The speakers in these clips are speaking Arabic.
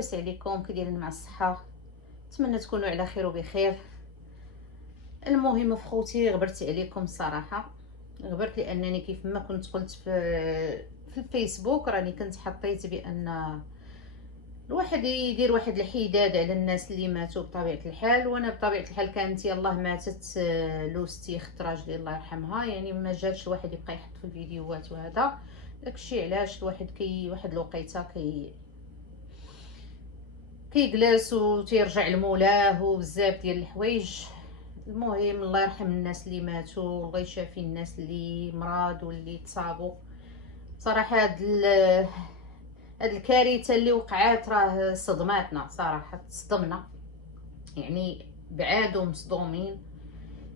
لاباس عليكم؟ كي دايرين مع الصحه؟ نتمنى تكونوا على خير وبخير. المهم اخوتي، غبرت عليكم صراحه، غبرت لانني كيف ما كنت قلت في الفيسبوك، راني كنت حطيت بان الواحد يدير واحد الحداد على الناس اللي ماتوا بطبيعه الحال. وانا بطبيعه الحال كانت يلاه ماتت لوستي اخت راجلي الله يرحمها، يعني ما جاتش الواحد يبقى يحط في الفيديوهات وهذا داكشي. علاش الواحد واحد الوقيته كيجلس وتيرجع لمولاه وبزاف ديال الحوايج. المهم الله يرحم الناس اللي ماتوا والله يشافي الناس اللي مرض واللي تصابوا. صراحه هاد الكارثه اللي وقعات راه صدماتنا صراحه، تصدمنا يعني، بعادوا مصدومين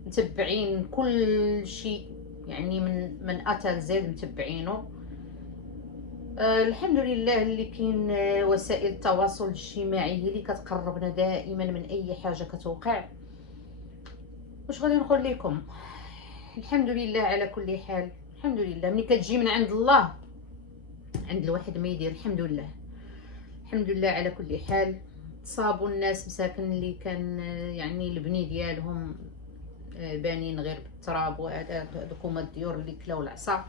متبعين كل شيء، يعني من اتى لزاد متبعينه. الحمد لله اللي كاين وسائل التواصل الاجتماعي هي اللي كتقربنا دائما من اي حاجه كتوقع. واش غادي نقول لكم؟ الحمد لله على كل حال، الحمد لله ملي كتجي من عند الله عند الواحد ما يدير. الحمد لله، الحمد لله على كل حال. تصابوا الناس مساكن اللي كان يعني البني ديالهم بانين غير بالتراب، وهذوك هما الديور اللي كلاو العصا.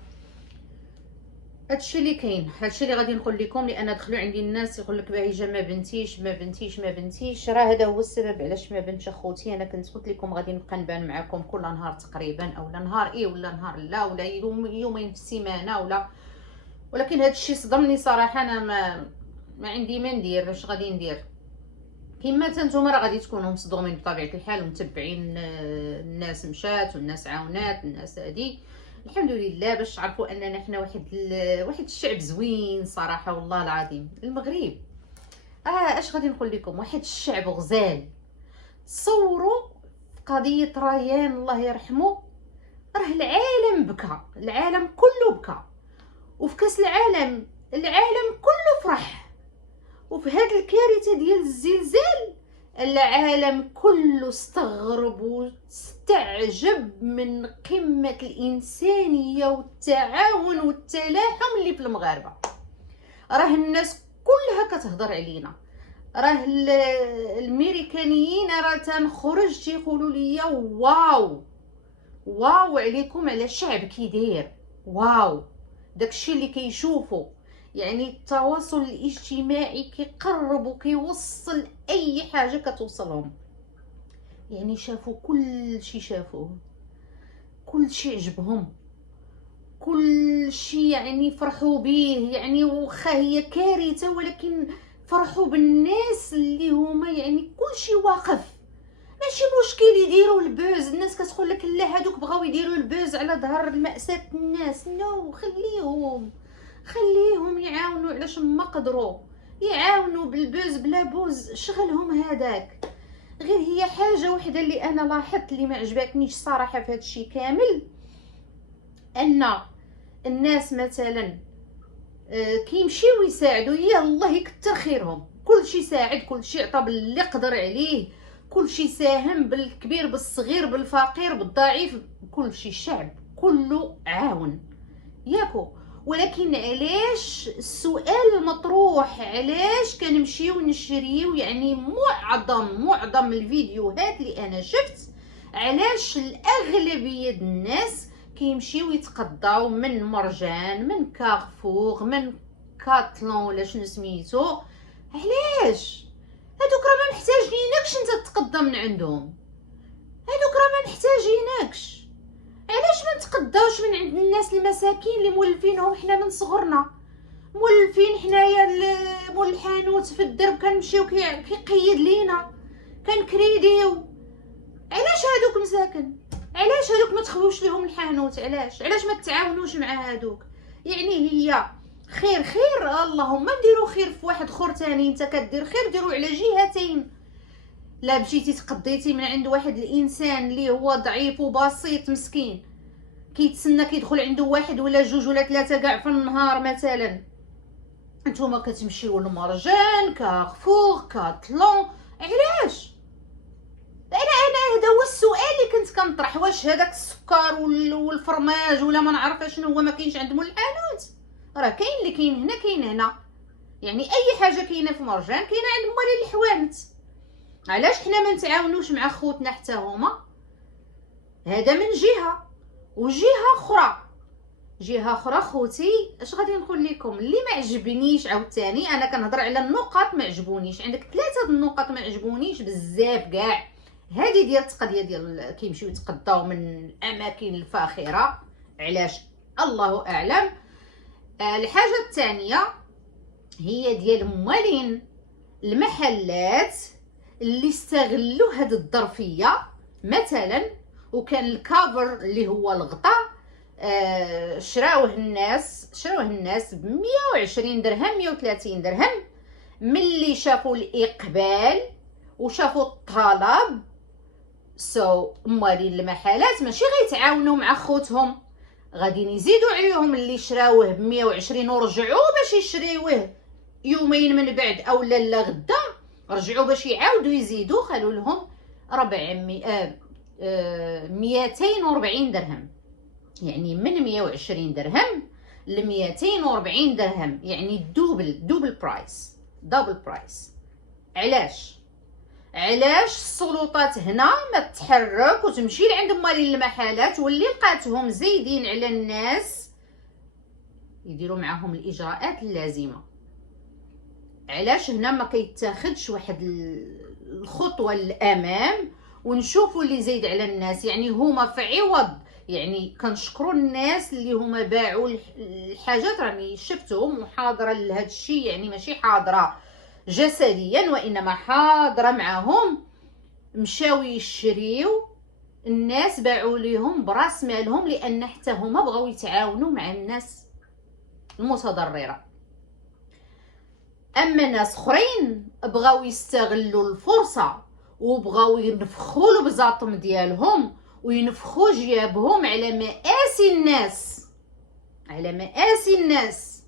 هادشي اللي كاين، هادشي اللي غادي نقول لكم. لان دخلوا عندي الناس يقول لك باهيجه ما بنتيش ما بنتيش ما بنتيش، راه هذا هو السبب علاش ما بنتش اخوتي. انا كنت قلت لكم غادي نبقى نبان معكم كل نهار تقريبا، اولا نهار ولا نهار لا، ولا يومين في السيمانه ولا. ولكن هذا الشيء صدمني صراحه. انا ما عندي ما ندير، اش غادي ندير؟ كما نتوما راه غادي تكونوا مصدومين بطبيعه الحال ومتبعين. الناس مشات والناس عاونات الناس هادي. الحمد لله باش تعرفوا اننا حنا واحد الشعب زوين صراحه والله العظيم. المغرب اش غادي نقول لكم، واحد الشعب غزال. تصوروا قضيه ريان الله يرحمه، راه العالم بكى، العالم كله بكى. وفي كاس العالم كله فرح. وفي هاد الكارثه ديال الزلزال العالم كله استغرب واستعجب من قمه الانسانيه والتعاون والتلاحم اللي في المغاربه. راه الناس كلها كتهضر علينا، راه الميريكانيين راه تنخرج تيقولوا لي واو واو عليكم على شعب كي داير، واو داكشي اللي كيشوفوا. يعني التواصل الاجتماعي كيقرب وكيوصل اي حاجه كتوصلهم. يعني شافوا كل شيء، شافوه كل شيء عجبهم، كل شيء يعني فرحوا به. يعني واخا هي كارثه ولكن فرحوا بالناس اللي هما يعني كل شيء واقف. ماشي مشكل يديروا البوز، الناس كتقول لك لا هادوك بغاو يديروا البوز على ظهر المأساة الناس. نو، خليهم يعاونوا. علاش ما قدروا يعاونوا بالبوز بلا بوز؟ شغلهم هذاك. غير هي حاجه وحده اللي انا لاحظت اللي ما عجبتنيش صراحه في هادشي كامل، ان الناس مثلا كيمشيو يساعدوا، يا الله يكثر خيرهم، كلشي ساعد، كلشي عطى باللي قدر عليه، كلشي ساهم، بالكبير بالصغير بالفقير بالضعيف، كلشي الشعب كله عاون ياكو. ولكن علاش السؤال المطروح، علاش كنمشيو نشريو يعني معظم الفيديوهات اللي انا شفت، علاش الاغلبيه الناس كيمشيو يتقضاو من مرجان، من كارفور، من كاتلون ولا شنو سميتو؟ علاش؟ هادوك راه ما محتاجينكش انت تتقضى من عندهم، هادوك راه ما محتاجينكش. علاش ما نتقداوش من عند الناس المساكين اللي مولفينهم حنا من صغرنا؟ مولفين حنايا مول الحانوت في الدرب كنمشيو كيقيد لينا كنكريديو. علاش هادوك مساكن؟ علاش هادوك ما تخويوش ليهم الحانوت؟ علاش ما تتعاونوش مع هادوك؟ يعني هي خير اللهم نديرو خير في واحد اخر تاني. انت كدير خير ديرو على جهتين. لا مشيتي تقضيتي من عند واحد الانسان اللي هو ضعيف وبسيط مسكين كيتسنى كيدخل عنده واحد ولا جوج ولا ثلاثه كاع في النهار مثلا، نتوما كتمشيو لمرجان كارفور كاتلون. علاش؟ انا هذا هو السؤال اللي كنت كنطرح. واش هذاك السكر والفرماج ولا ما نعرف شنو هو ما كاينش عند مول الحانوت؟ راه كاين اللي كاين هنا كاين هنا. يعني اي حاجه كاينه في مرجان كاينه عند موالين الحوانت. علاش حنا ما نتعاونوش مع خوتنا حتى هما؟ هذا من جهه. جهه اخرى خوتي، اش غادي نقول لكم اللي ما عجبنيش عاوتاني. انا كنهضر على النقط ما عجبونيش. عندك 3 النقط ما عجبونيش بزاف كاع. هذه ديال التقضيه ديال كيمشيو يتقضاو من الاماكن الفاخره. علاش؟ الله اعلم. الحاجه الثانيه هي ديال موالين المحلات اللي استغلوا هاد الظرفيه مثلا، وكان الكافر اللي هو الغطاء شراوه الناس ب 120 درهم 130 درهم. ملي شافوا الاقبال وشافوا الطلب موالين المحلات ماشي غيتعاونوا مع خوتهم، غادي يزيدوا عليهم اللي شراوه ب 120 ورجعوا باش يشريوه يومين من بعد او لا غدا، رجعوا باش يعاودوا يزيدوا خلوا لهم 240 درهم. يعني من 120 درهم ل 240 درهم، يعني دبل برايس. علاش السلطات هنا ما تتحرك وتمشي لعند موالين المحلات واللي لقاتهم زايدين على الناس يديروا معاهم الاجراءات اللازمه؟ علاش هنا ما كيتاخدش واحد الخطوه للامام ونشوفوا اللي زايد على الناس؟ يعني هما في عوض، يعني كنشكروا الناس اللي هما باعوا الحاجات، راني شفتهم وحاضره لهذا الشيء، يعني ماشي حاضره جسديا وانما حاضره معهم، مشاو يشريو، الناس باعوا ليهم براس مالهم لان حتى هما بغاو يتعاونوا مع الناس المتضرره. اما ناس اخرين بغاو يستغلوا الفرصه وبغاو ينفخوا البزاطم ديالهم وينفخوا جيابهم على مآسي الناس.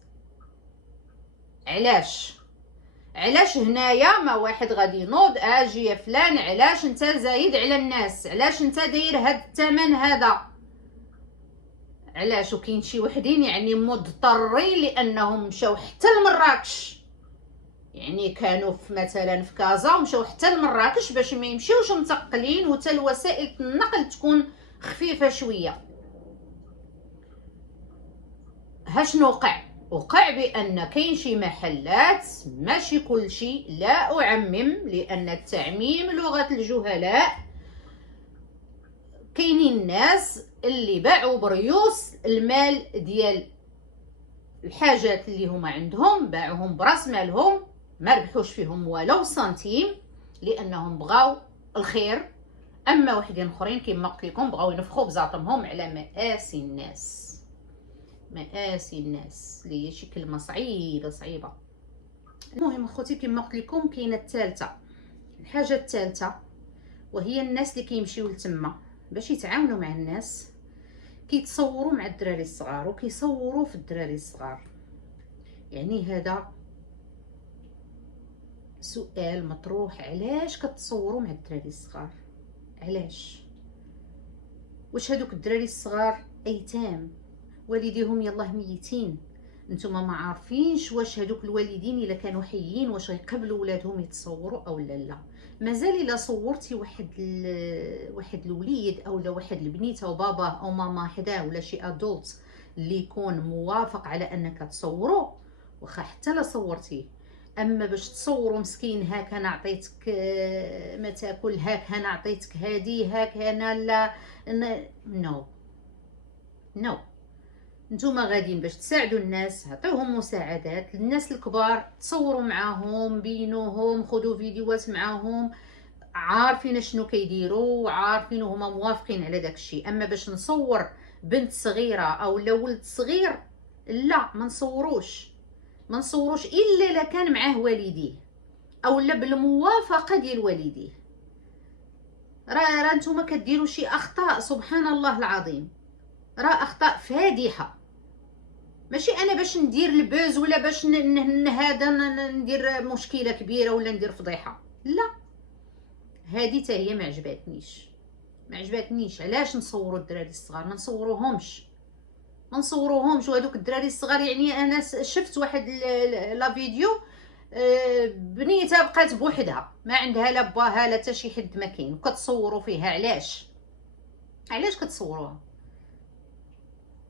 علاش هنايا ما واحد غادي ينوض اجي يا فلان علاش انت زايد على الناس؟ علاش انت داير هاد الثمن هذا؟ علاش؟ وكاين شي وحدين يعني مضطرين لانهم مشاو حتى لمراكش، يعني كانوا مثلا في كازا ومشاو حتى لمراكش باش ما يمشيوش متقلين وتا الوسائل النقل تكون خفيفه شويه. هاشنو وقع بان كاين شي محلات، ماشي كل شيء، لا اعمم لان التعميم لغه الجهلاء، كاينين الناس اللي باعوا بريوس المال ديال الحاجات اللي هما عندهم، باعوهم براس مالهم، ما ربحوش فيهم ولو سنتيم لانهم بغاو الخير. اما وحدين اخرين كما قلت لكم بغاو ينفخوا بزاطمهم على مآسي الناس اللي هي شي كلمه صعيبه. المهم اخوتي كما قلت لكم كاينه الحاجه الثالثه وهي الناس اللي كيمشيو لتما باش يتعاونوا مع الناس، كيتصوروا مع الدراري الصغار وكيصوروا في الدراري الصغار. يعني هذا سؤال مطروح، علاش كتصوروا مع الدراري الصغار؟ علاش؟ واش هادوك الدراري الصغار ايتام والديهم يلاه ميتين؟ نتوما ما عارفينش واش هادوك الوالدين الا كانوا حيين واش غيقبلوا ولادهم يتصوروا او لا. مازال الا صورتي واحد الوليد او واحد البنيته وباباه او ماما حداه ولا شي ادولت اللي يكون موافق على انك تصوروا، واخا حتى لا صورتيه، اما باش تصوروا مسكين هاك انا عطيتك ما تاكل، هاك انا عطيتك هادي، هاك انا لا نو نتوما غاديين باش تساعدوا الناس، عطيوهم مساعدات. الناس الكبار تصوروا معاهم، بينوهم، خذوا فيديوهات معاهم، عارفين شنو كيديروا، عارفين هما موافقين على داك الشيء. اما باش نصور بنت صغيره او ولد صغير، لا ما نصوروش الا الا كان معاه والديه او لا بالموافقه ديال والديه. راه نتوما كديروا شي اخطاء سبحان الله العظيم، راه اخطاء فادحه. ماشي انا باش ندير البوز ولا باش هذا ندير مشكله كبيره ولا ندير فضيحه، لا هذه حتى هي ما عجباتنيش. علاش نصوروا الدراري الصغار؟ ما نصوروهمش، ما نصوروهمش. وهذوك الدراري الصغار، يعني انا شفت واحد لا فيديو، بنيتها بقات بوحدها، ما عندها لا باها لا حتى شي حد ما كاين، وكتصوروا فيها. علاش كتصوروها؟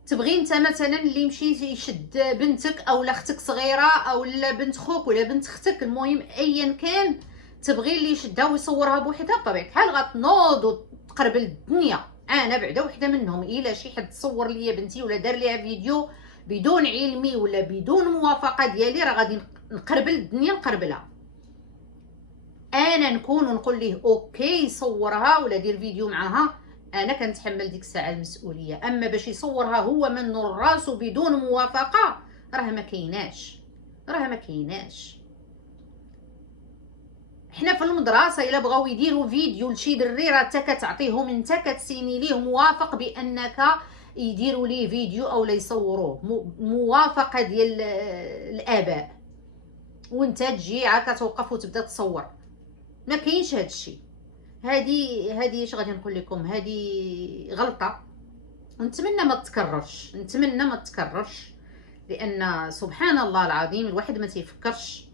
تبغي انت مثلا اللي يمشي يشد بنتك او اختك صغيره او لا بنت خوك ولا بنت اختك، المهم ايا كان، تبغي اللي يشدها ويصورها بوحدها، بطبيعه الحال غتنوض وتقربل الدنيا. انا بعدا وحده منهم. الا شي حد صور ليا بنتي ولا دار ليها فيديو بدون علمي ولا بدون موافقه ديالي، راه غادي نقربل الدنيا، نقربلها. انا نكون ونقول ليه اوكي صورها ولا دير فيديو معاها، انا كنتحمل ديك الساعه المسؤوليه. اما باش يصورها هو من راسو بدون موافقه، راه ما كايناش، راه ما كايناش. حنا في المدرسه الا بغاو يديروا فيديو لشي دري، راه حتى كتعطيهم انت، كتسيني ليه موافق بانك يديروا ليه فيديو او لا يصوروه، موافقه ديال الاباء، وانت تجي عا كتوقف وتبدا تصور. ما كاينش هذا الشيء. هذه اش غادي نقول لكم، هذه غلطه، ونتمنى ما تتكررش، نتمنى ما تتكررش، لان سبحان الله العظيم الواحد ما تيفكرش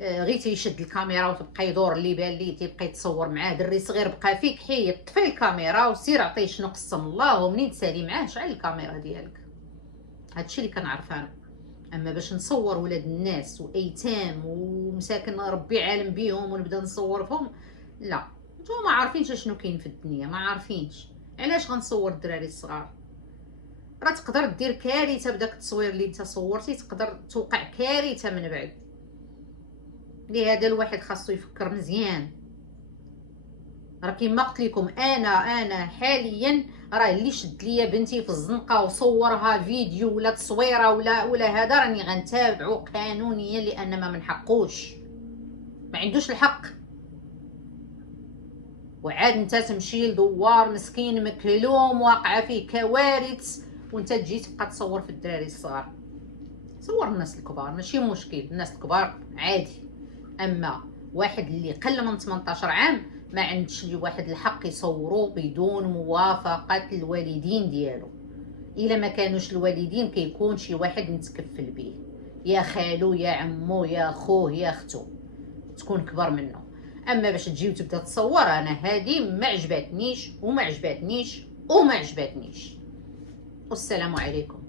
غير تيشد الكاميرا وتبقى يدور اللي بان ليه، تيبقى يتصور معاه دري صغير بقى فيك، حيد طفي الكاميرا وسير عطيه شنو قسم الله، ومنين تسالي معاه شعل الكاميرا ديالك. هادشي اللي كنعرف انا. اما باش نصور ولاد الناس وايتام ومساكن ربي عالم بيهم ونبدا نصور فيهم، لا، نتوما ما عارفينش شنو كاين في الدنيا، ما عارفينش. علاش غنصور الدراري الصغار؟ راه تقدر دير كارثه بداك التصوير اللي انت صورتي، تقدر توقع كارثه من بعد. لهذا الواحد خاصو يفكر مزيان. راه كيما قلت لكم، انا حاليا راه اللي شد ليا بنتي في الزنقه وصورها فيديو ولا تصويره ولا هذا، راني غنتابعو قانونيا، لان ما من حقوش، ما عندوش الحق. وعاد انت تمشي لدوار مسكين مكلوم واقعه فيه كوارث، وانت تجي تبقى تصور في الدراري الصغار. صور الناس الكبار ماشي مشكل، الناس الكبار عادي. اما واحد اللي قل من 18 عام ما عندش لي واحد الحق يصورو بدون موافقه الوالدين ديالو. الا ما كانوش الوالدين كيكون شي واحد متكفل به، يا خالو يا عمو يا خوه يا اختو، تكون كبر منه. اما باش تجي وتبدا تصور، انا هذه ما عجباتنيش وما عجباتنيش وما عجباتنيش. والسلام عليكم.